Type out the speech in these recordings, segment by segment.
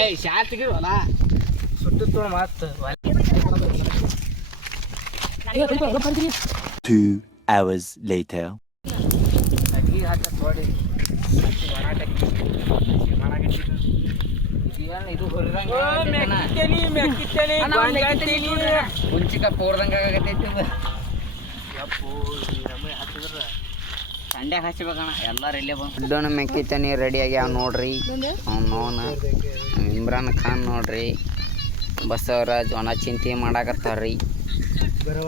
ಏಯ್ ಶಾರ್ಟ್ ತೆಗಿವಲ್ಲ ಸುಟ್ಟು ತೊಗೊಂಡು ಮತ್ತೆ Two hours later. ಅಡ್ಗೆ ಹಾಕ ನೋಡಿ. ಇದು ಹುಂಚಿಕ ಪೋರ್ದಂಗ ಆಗತೈತಿ ಸಂಡೆ ಹಚ್ಬೇಕಣ್ಣ ಎಲ್ಲಾರು ಇಲ್ಲೇ ಬಂದು. ಮೆಕ್ಕಿತನಿ ರೆಡಿ ಆಗ್ಯಾವ ನೋಡ್ರಿ. ಅವ್ನವನ ಇಮ್ರಾನ್ ಖಾನ್ ನೋಡ್ರಿ. ಬಸವರಾಜ್ ಒಣ ಚಿಂತೆ ಮಾಡಾಕತ್ತಾರ್ರಿ.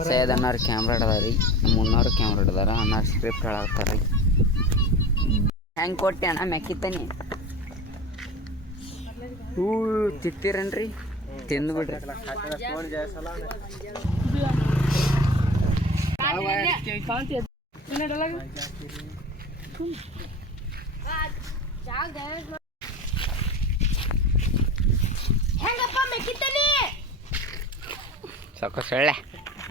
ಸೈಯದ್ ಅಣ್ಣಾರ್ ಕ್ಯಾಮ್ರಾ ಹಿಡ್ದಾರಿ ಮುನ್ನೂರು ಕ್ಯಾಮ್ರಾ ಹಿಡ್ದಾರ ಅಣ್ಣಾರ್ ಸ್ಕ್ರಿಪ್ಟ್ ಹೇಳಾಕತ್ತಾರ್ರಿ. ಹೆಂಗೆ ಕೊಟ್ಟೆ ಅಣ್ಣ ಮೆಕ್ಕಿತನಿ? ಹೂ ತಿತ್ತೀರೇನ್ರಿ ತಿಂದ್ಬಿಡ್ರಿ. ಹೆಂಗಪ್ಪ ಮೆಕ್ಕಿತನಿ ಸಾಕು ಸೊಳ್ಳೆ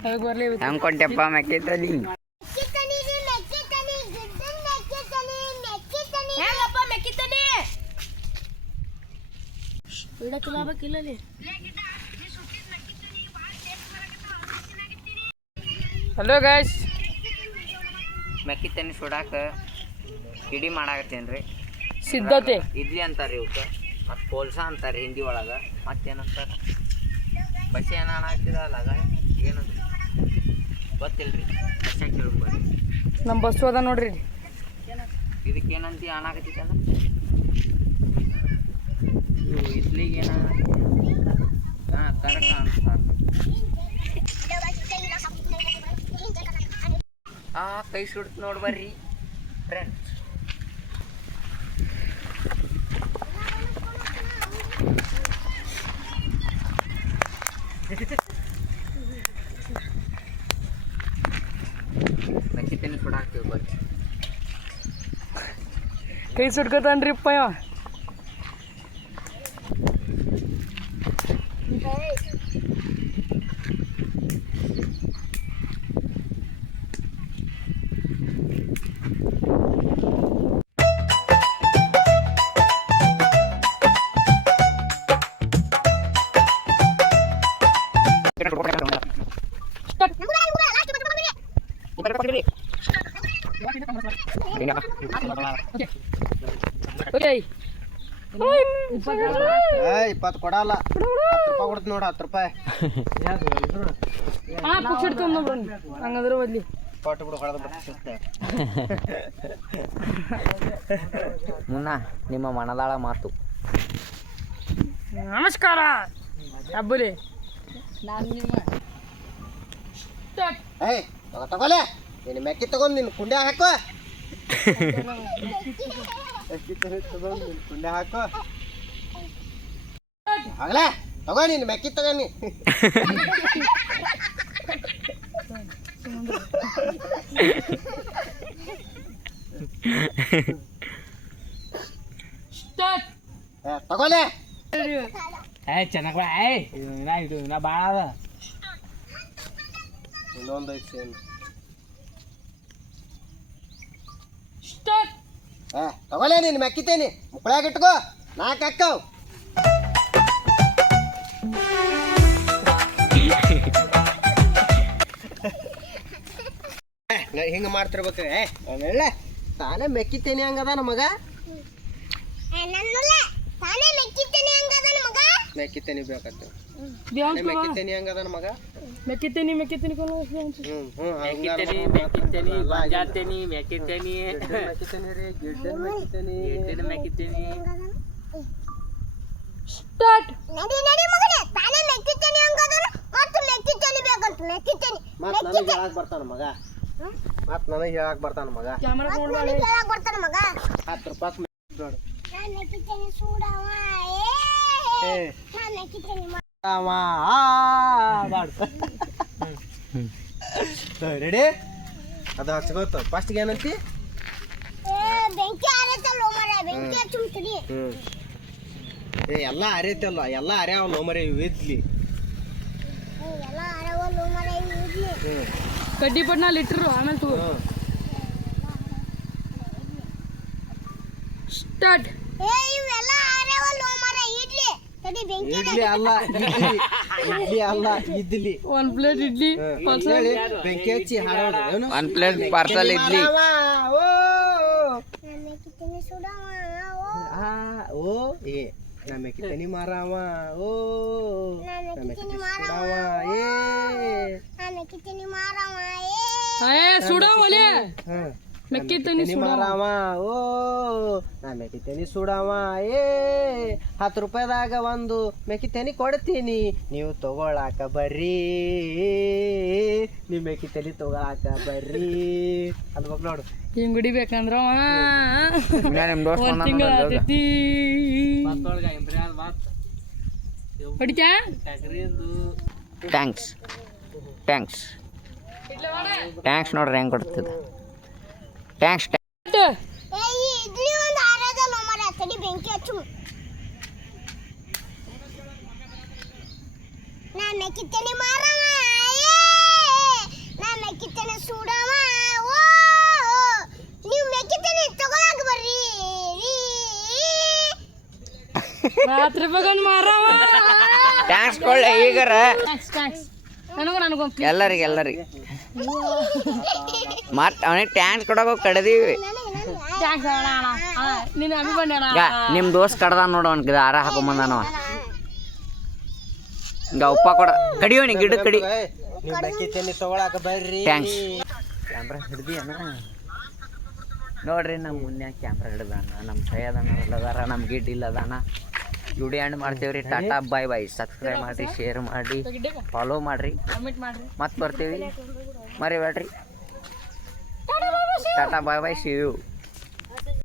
ಹೆಂಗೆ ಕೊಟ್ಟೆಪ್ಪ ಮೆಕ್ಕಿತನಿ ಮೆಕ್ಕಿತನಿ ಮೆಕ್ಕಿತನಿ ಗಿಡ್ಡನ್ ಮೆಕ್ಕಿತನಿ ಮೆಕ್ಕಿತನಿ ಹೆಂಗಪ್ಪ ಮೆಕ್ಕಿತನಿ ಬಿಡಕ್ಕೆ ಲಾಭಕ್ಕಿಲ್ಲ ಹಲೋ ಗೈಸ್ ಮೆಕ್ಕಿತನಿ ಸುಡಾಕ ಇಡಿ ಮಾಡಾಕತ್ತೇನ್ರಿ ಸಿದ್ಧತೆ. ಇಡ್ಲಿ ಅಂತಾರೆ ಇವಕ್ಕೆ ಮತ್ತು ಕೋಲ್ಸ ಅಂತಾರೆ ಹಿಂದಿ ಒಳಗೆ. ಮತ್ತೇನಂತಾರೆ? ಏನು ಏನ ಹಾಕ್ತಿರಲ್ಲ ಏನಂತ ಗೊತ್ತಿಲ್ರಿ. ಬಸ್ ಕೇಳ್ಬೋದು ನಮ್ಮ ಬಸ್ಸು ಅದ ನೋಡ್ರಿ. ಇದಕ್ಕೆ ಏನಂತ ಅನ್ನಾಕತ್ತಿದ್ದಲ್ಲ ಇವು ಇಡ್ಲಿಗೆ ಏನ ಹಾಂ ಕರೆಕ್ಟ್ ಅಂತಾರೆ ಆ ಕೈ ಸುಡ್ತು ನೋಡಿ ಬರ್ರಿ. ಫ್ರೆಂಡ್ಸ್ ಕೈ ಸುಡ್ಕೋತಾನ್ರಿಪ್ಪ ಇವ ಇಪ್ಪತ್ತು ಕೊಡಲ್ಲ. ಹತ್ತು ರೂಪಾಯಿ ಕೊಡ್ತೀನಿ ನೋಡು ಹತ್ತು ರೂಪಾಯಿ. ಹಂಗಂದ್ರೆ ಬಿಡು ಹೊಡೆದು ಮುನ್ನ ನಿಮ್ಮ ಮನದಾಳ ಮಾತು. ನಮಸ್ಕಾರ. ಅಬ್ಬುಲಿ ಏ ತಗೋ ತಗೋಲೆ. ನಿನ್ನ ಮೆಕ್ಕಿ ತಗೊಂಡು ನಿನ್ನ ಕುಂಡೆ ಹಾಕೋ ಕುಂಡೆ ಹಾಕೋ ಆಗಲೇ ತಗೋ ನೀನು ಮೆಕ್ಕಿ ತಗೊಂಡಿ ಏ, ತಗೋಲೆ ಏ ಚೆನ್ನಾಗ ಏ ನಾ ಇದು ನಾ ಭಾಳ ಅದ ಇನ್ನೊಂದು ಐದು ಸೇಮ್ ಏ ತಗೋಲೆ ನೀನು ಮೆಕ್ಕಿತೇನಿ. ಮುಕ್ಕಳಾಗ ಇಟ್ಕೋ. ನಾಲ್ಕು ಅಕ್ಕವ್ ಹಿಂಗೆ ಮಾಡ್ತಿರ್ಬೇಕು ಏ ಒಳ್ಳೆ. ತಾನೇ ಮೆಕ್ಕಿತೇನಿ ಹಂಗದ ನಮಗ? ಮೆಕ್ಕಿತನಿ ಬೇಕತ್ತ ಮೆಕ್ಕಿತೇನಿ ಹಂಗದ ನಮಗ? ಮೆಕ್ಕಿತೀನಿ ಮೆಕ್ಕಿತೇನಿ ಮೆಕ್ಕಿತೇನಿ ಮೆಕ್ಕಿತೇನಿ ಹ್ಞೂ ಮೆಕ್ಕಿತೀನಿ ಮೆಕ್ಕಿತೀನಿ ಗೊಂಜಾತೀನಿ ಮೆಕ್ಕಿತೀನಿ ಮೆಕ್ಕಿತೇನಿ ರೀ ಗಿಡ್ಡನ್ ಮೆಕ್ಕಿತೇನಿ ಸ್ಟಾರ್ಟ್ ಮೆಕ್ಕಿತೀನಿ ನಡಿ ನಡಿ ಮಗನೇ ತಾನೇ ಮೆಕ್ಕಿತೇನಿ ಅಂಗದನ ಮತ್ತೆ ಮೆಕ್ಕಿತೇನಿ ಬೇಕಂತ ಮೆಕ್ಕಿತೇನಿ ಮತ್ ನನಗೆ ಹೇಳಕ್ ಬರ್ತಾನ ಮಗ ಮತ್ ನನಗೆ ಹೇಳಕ್ ಬರ್ತಾನ ಮಗ ಕ್ಯಾಮೆರಾ ನೋಡ್ ಮಾಡಿ ಹೇಳಕ್ ಬರ್ತಾನ ಮಗ ಹತ್ತು ರೂಪಾಯಿ ನೋಡು ನಾನು ಮೆಕ್ಕಿತೇನಿ ಸೂಡವ ಏ ಏ ನಾ ಆ ಅವ ರೆಡಿ ಅದು ಹಚ್ಕೋತ ಫಸ್ಟ್ಗೆ ಏನಂತಿ? ಏ ಹ್ಞೂ ಎಲ್ಲ ಅರಿತಲ್ಲ ಎಲ್ಲ ಅರ್ಯಾವ ನೋ ಮರಿ ಇದ್ಲಿ. ಹ್ಞೂ ಕಡ್ಡಿ ಪಟ್ನಲ್ಲಿ ಇಟ್ಟರು ಆಮೇಲೆ ತಗೋ. ಹ್ಞೂ ಸ್ಟಾರ್ಟ್ ಏ ಇವೆಲ್ಲ ಆರವಲ್ಲ ಮರ ಇಡ್ಲಿ ಬೆಂಕಿ ಇಡ್ಲಿ ಅಲ್ಲ ಇಡ್ಲಿ. ಇಡ್ಲಿ ಅಲ್ಲ ಇಡ್ಲಿ. ಒಂದ್ ಪ್ಲೇಟ್ ಇಡ್ಲಿ. ಹೇಳಿ ಬೆಂಕಿ ಹಚ್ಚಿ ಹಾಡೋದು ಏನು? ಒಂದು ಪ್ಲೇಟ್ ಪಾರ್ಸಲ್ ಇಡ್ಲಿ. ಓ ನಾನು ಮೆಕ್ಕಿತೀನಿ ಸುಡವ ಓ. ಆ ಓ ಏ. ನಮಗೆ ಕಿತ್ತನಿ ಮಾರಾವ ಓ ನಾನು ಸುಡಾವ ಸುಡವ ಏ. ನಾನು ಮೆಕ್ಕಿತೀನಿ ಮಾರವ ಏ. ಏ ಸುಡ ಒಲೆ ಹ. ಮೆಕ್ಕಿತನಿ ಸುಡಾವ. ಓ ನಾ ಮೆಕ್ಕಿತೇನಿ ಸುಡಾವ. ಏ ಹತ್ತು ರೂಪಾಯಿದಾಗ ಒಂದು ಮೆಕ್ಕಿತೇನಿ ಕೊಡ್ತೀನಿ. ನೀವು ತಗೊಳಾಕ ಬರ್ರಿ. ನೀವು ಮೆಕ್ಕಿತೇನಿ ತಗೊಳಾಕ ಬರ್ರಿ. ಅನ್ಬೇಕು ನೋಡು. ಹಿಂಗ್ ಗುಡಿಬೇಕಂದ್ರ ಟ್ಯಾಂಕ್ಸ್ ಟ್ಯಾಂಕ್ಸ್ ಟ್ಯಾಂಕ್ಸ್ ನೋಡ್ರಿ ಹೆಂಗ್ ಕೊಡ್ತದ? ಟ್ಯಾಂಕ್ಸ್ ನಾನು ಮೆಕ್ಕಿತೀನಿ ಮಾರವ ಏ ನಾನು ಮೆಕ್ಕಿತೀನಿ ಸುಡವ ಓ ನೀವು ಮೆಕ್ಕಿತೀನಿ ತಗೊಳಕ್ ಬರ್ರಿ. ರಾತ್ರಿ ಬಗನ್ ಮಾರವ ಟ್ಯಾಂಕ್ಸ್ ಕೊಳ್ಳೆ ಈಗರ. ಎಲ್ಲರಿಗೆ ಎಲ್ಲರಿಗೆ. ಮತ್ತೆ ಅವನಿಗೆ ಟ್ಯಾಂಕ್ ಕೊಡೋಕೆ ಕಡ್ದೀವಿ. ಟ್ಯಾಂಕ್ಸ್ ನಿಮ್ಮ ದೋಸ್ತ್ ಕಡ್ದ ನೋಡು ಅವ್ನಿಗೆ ದಾರ ಹಾಕೊಂಬಂದಾನವ ಹಿಂಗ ಉಪ್ಪ ಕೊಡ ಕಡಿಯೋನಿ ಗಿಡ ಕಡಿ. Thanks. ಕ್ಯಾಮ್ರಾ ಹಿಡ್ದಿ ನೋಡ್ರಿ ನಮ್ಮ ಮುನ್ಯಾಗ ಕ್ಯಾಮ್ರಾ ಹಿಡ್ದಾನ ನಮ್ಮ ಸೈಯದನ ಅದಾರ ನಮ್ಮ ಗಿಡ್ ಇಲ್ಲದಾನ ವಿಡಿಯೋ ಎಂಡ್ ಮಾಡ್ತೇವ್ರಿ ಟಾಟಾ ಬಾಯ್ ಬಾಯ್. ಸಬ್ಸ್ಕ್ರೈಬ್ ಮಾಡಿ ಶೇರ್ ಮಾಡಿ ಫಾಲೋ ಮಾಡ್ರಿ ಕಮೆಂಟ್ ಮಾಡ್ರಿ. ಮತ್ತೆ ಬರ್ತೀವಿ. ಮರಿಬೇಡ್ರಿ. Tata bye bye see you